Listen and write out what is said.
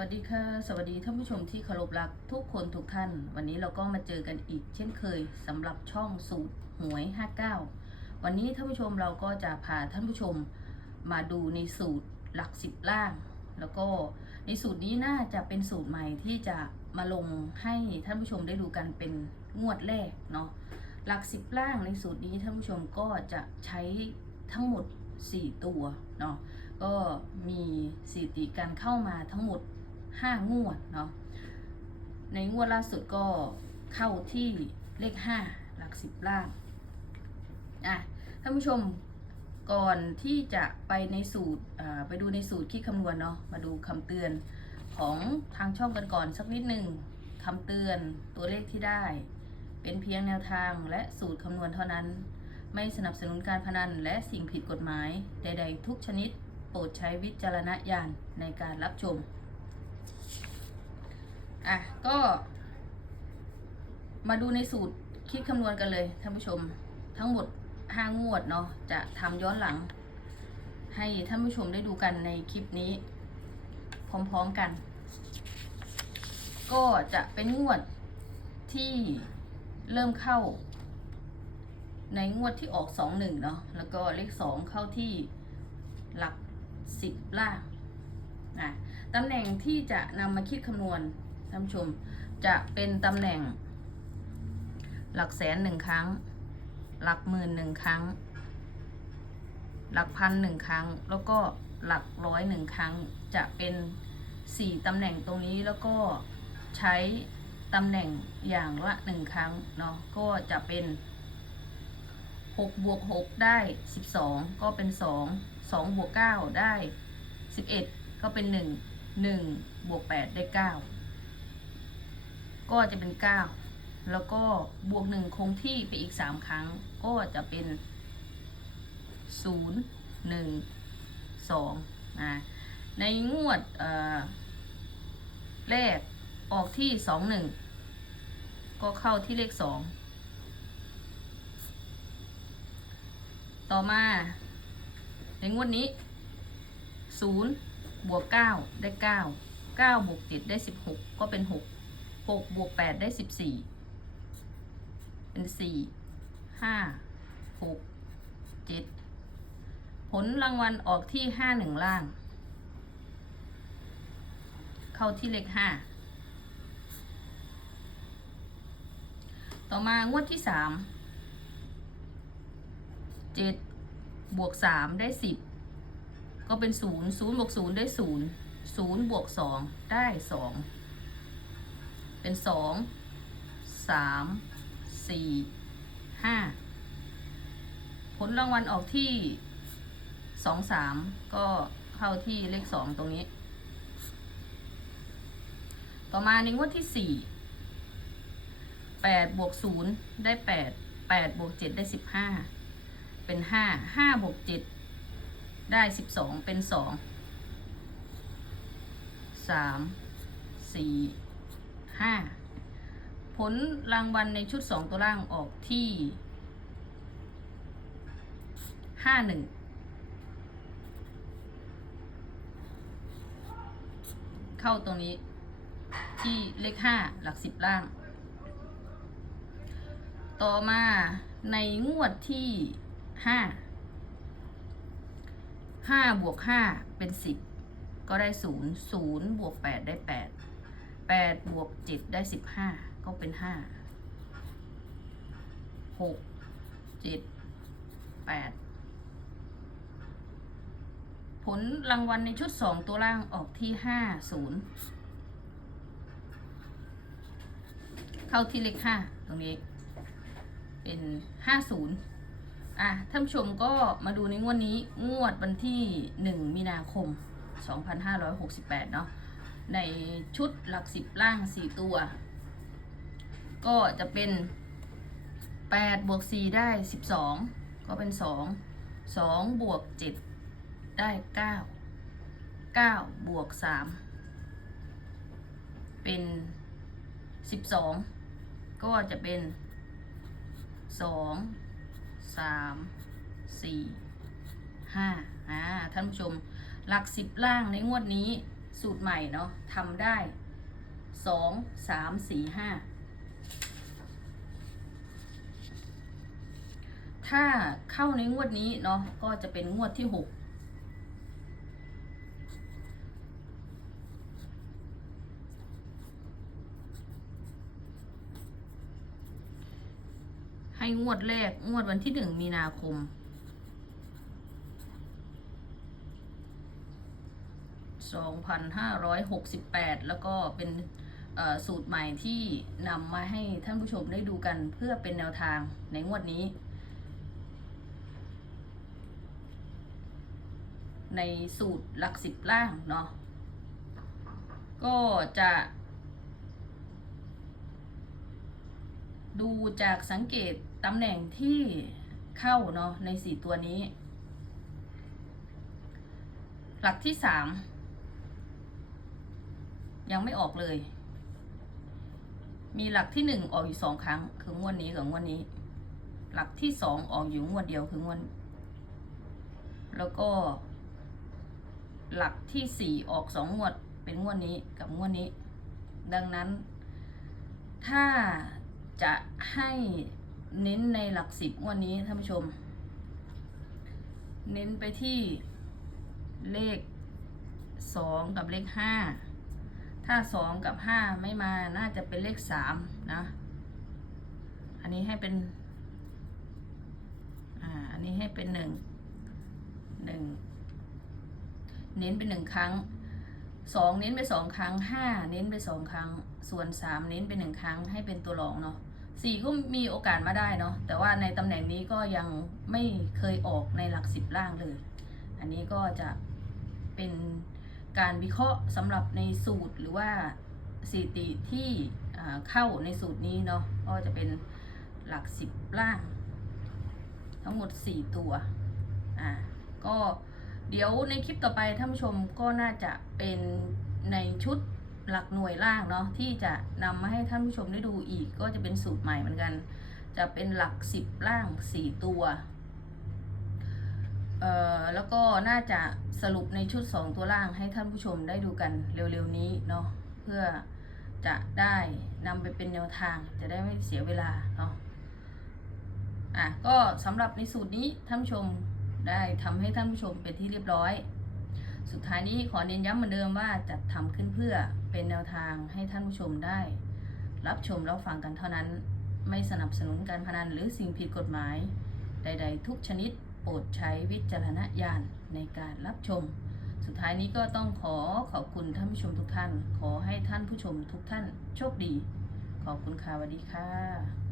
วัสดีค่ะ สวัสดีท่านผู้ชมที่เคารพรักทุกคนทุกท่าน วันนี้เราก็มาเจอกันอีก เช่นเคยสำหรับช่องสูตรหวย 59 วันนี้ท่านผู้ชมเราก็จะพาท่านผู้ชมมาดูในสูตรหลักสิบล่าง แล้วก็ในสูตรนี้น่าจะเป็นสูตรใหม่ที่จะมาลงให้ท่านผู้ชมได้ดูกันเป็นงวดแรกเนาะหลักสิบล่างในสูตรนี้ท่านผู้ชมก็จะใช้ทั้งหมด 4 ตัวเนาะก็มีสถิติการเข้ามาทั้งหมด 5งวดเนาะในงวดล่าสุดก็เข้าที่เลข5หลักสิบล่างอะท่านผู้ชมก่อนที่จะไปในสูตรไปดูในสูตรคิดคำนวณเนาะมาดูคำเตือนของทางช่องกันก่อนสักนิดหนึ่งคำเตือนตัวเลขที่ได้ เป็นเพียงแนวทางและสูตรคำนวณเท่านั้น ไม่สนับสนุนการพนันและสิ่งผิดกฎหมายใด ๆ ทุกชนิด โปรดใช้วิจารณญาณในการรับชม อะ ก็ มาดูในสูตรคิดคำนวณกันเลยท่านผู้ชม ทั้งหมด5งวดเนาะจะทำย้อนหลัง ให้ท่านผู้ชมได้ดูกันในคลิปนี้ พร้อมๆกัน ก็จะเป็นงวดที่เริ่มเข้า ในงวดที่ออกสองหนึ่งเนาะแล้วก็เลขสองเข้าที่หลักสิบล่างนะตำแหน่งที่จะนำมาคิดคำนวณ ท่านผู้ชม จะเป็นตำแหน่ง หลักแสนหนึ่งครั้ง หลักหมื่นหนึ่งครั้ง หลักพันหนึ่งครั้ง แล้วก็หลักร้อยหนึ่งครั้ง จะเป็นสี่ตำแหน่งตรงนี้แล้วก็ใช้ตำแหน่งอย่างละหนึ่งครั้งเนาะก็จะเป็น6บวก6ได้12ก็เป็น2 2บวก9ได้11ก็เป็น1 1บวก8ได้9ก็ ก็จะเป็น 9 แล้วก็บวก 1 คงที่ไปอีก 3 ครั้ง ก็จะเป็น 0 1 2นะในงวดเอ่ออกที่ 2 1 ก็เข้าที่เลข 2 ต่อมา ในงวดนี้ศูนย์บวกเก้าได้เก้าเก้าบวกเจ็ดได้สิบหกก็เป็นหก หกบวกแปดได้สิบสี่เป็นสี่ห้าหกเจ็ดผลรางวัลออกที่ห้าหนึ่งล่าง เข้าที่เลขห้าต่อมางวดที่สามเจ็ดบวกสามได้สิบก็เป็นศูนย์ศูนย์บวกศูนย์ได้ศูนย์ศูนย์บวกสองได้สอง เป็นสองสามสี่ห้าผลรางวัลออกที่สองสามก็เข้าที่เลขสองตรงนี้ ต่อมาในงวดที่สี่แปดบวกศูนย์ได้แปดแปดบวกเจ็ดได้สิบห้าเป็นห้าห้าบวกเจ็ดได้สิบสองเป็นสองสามสี่ ห้าผลรางวัลในชุดสองตัวล่างออกที่ห้าหนึ่งเข้าตรงนี้ที่เลขห้าหลักสิบล่าง ต่อมาในงวดที่ห้าห้าบวกห้าเป็นสิบก็ได้ศูนย์ศูนย์บวกแปดได้แปด แปดบวกเจ็ดได้สิบห้าก็เป็นห้าหกเจ็ดแปดผลรางวัลในชุดสองตัวล่างออกที่ห้าศูนย์เข้าที่เลขห้าตรงนี้ เป็นห้าศูนย์อะท่านผู้ชมก็มาดูในงวดนี้งวดวันที่1มีนาคม2568เนาะ ในชุดหลักสิบล่าง4ตัว ก็จะเป็น8บวก4ได้12ก็เป็น2 2บวก7ได้9 9บวก3เป็น12ก็จะเป็นสองสามสี่ห้าอ่าท่านผู้ชมหลักสิบล่างในงวดนี้ สูตรใหม่เนาะทำได้สองสามสี่ห้าถ้าเข้าในงวดนี้เนาะก็จะเป็นงวดที่หกให้งวดแรกงวดวันที่หนึ่งมีนาคม 2,568 แล้วก็เป็นสูตรใหม่ที่นำมาให้ท่านผู้ชมได้ดูกันเพื่อเป็นแนวทางในงวดนี้ ในสูตรหลักสิบล่างเนาะก็จะ ดูจากสังเกตตำแหน่งที่เข้าเนาะในสี่ตัวนี้ หลักที่สาม ยังไม่ออกเลย มีหลักที่หนึ่งออกอยู่สองครั้ง คืองวดนนี้กับงวดนนี้ หลักที่สองออกอยู่งวดเดียวคืองวด แล้วก็ หลักที่สี่ออกสองงวด เป็นงวดนนี้กับงวดนนี้ ดังนั้น ถ้าจะให้เน้นในหลักสิบงวดนี้ท่านผู้ชม เน้นไปที่เลขสองกับเลขห้า ถ้าสองกับห้าไม่มาน่าจะเป็นเลขสามนะ อันนี้ให้เป็น อ่า อันนี้ให้เป็นหนึ่งหนึ่งเน้นเป็นหนึ่งครั้งสองเน้นไปสองครั้งห้าเน้นไปสองครั้ง ส่วนสามเน้นไปหนึ่งครั้งให้เป็นตัวรองเนาะสี่ก็มีโอกาสมาได้เนาะแต่ว่าในตำแหน่งนี้ก็ยังไม่เคยออกในหลักสิบล่างเลย อันนี้ก็จะเป็น การวิเคราะห์สำหรับในสูตรหรือว่าสถิติที่เข้าในสูตรนี้เนาะก็จะเป็นหลักสิบล่าง ทั้งหมด 4 ตัวอ่าก็เดี๋ยวในคลิปต่อไปท่านผู้ชมก็น่าจะเป็นในชุดหลักหน่วยล่างเนาะที่จะนำมาให้ท่านผู้ชมได้ดูอีกก็จะเป็นสูตรใหม่เหมือนกัน จะเป็นหลัก 10 ล่าง 4 ตัว เอ่อแล้วก็น่าจะสรุปในชุด 2 ตัวล่างให้ท่านผู้ชมได้ดูกันเร็วๆนี้เนาะเพื่อจะได้นำไปเป็นแนวทางจะได้ไม่เสียเวลาเนาะอะก็สำหรับในสูตรนี้ท่านผู้ชมได้ทำให้ท่านผู้ชมเป็นที่เรียบร้อย สุดท้ายนี้ขอเน้นย้ำเหมือนเดิมว่าจัดทำขึ้นเพื่อเป็นแนวทางให้ท่านผู้ชมได้ รับชมรับฟังกันเท่านั้น ไม่สนับสนุนการพนันหรือสิ่งผิดกฎหมาย ใด ๆ ทุกชนิด โปรดใช้วิจารณญาณในการรับชม สุดท้ายนี้ก็ต้องขอขอบคุณท่านผู้ชมทุกท่าน ขอให้ท่านผู้ชมทุกท่านโชคดี ขอบคุณค่ะสวัสดีค่ะ